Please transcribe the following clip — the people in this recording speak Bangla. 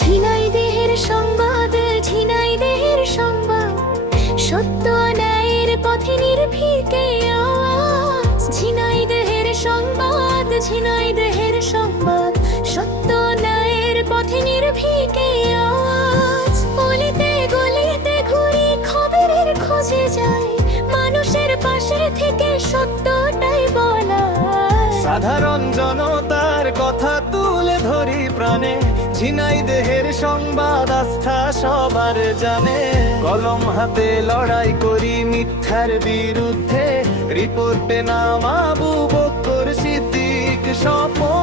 ঝিনাইদহের সংবাদ, ঝিনাইদহের সংবাদ, সত্য ন্যায়ের পথে নির্ভীকে আওয়াজ। ঝিনাইদহের সংবাদ, ঝিনাইদহের সংবাদ, সত্য ন্যায়ের পথে নির্ভীকে আওয়াজ। অলিতে গলিতে ঘুরি খবরের খোঁজে যাই, মানুষের পাশে থেকে সত্যটাই বলা। সাধারণ জনতার কথা তুলে ধরি প্রাণে, ঝিনাইদহের সংবাদ আস্থা সবার জানে। কলম হাতে লড়াই করি মিথ্যার বিরুদ্ধে, রিপোর্টে নাম আবু বকর সিদ্দিক স্বপন।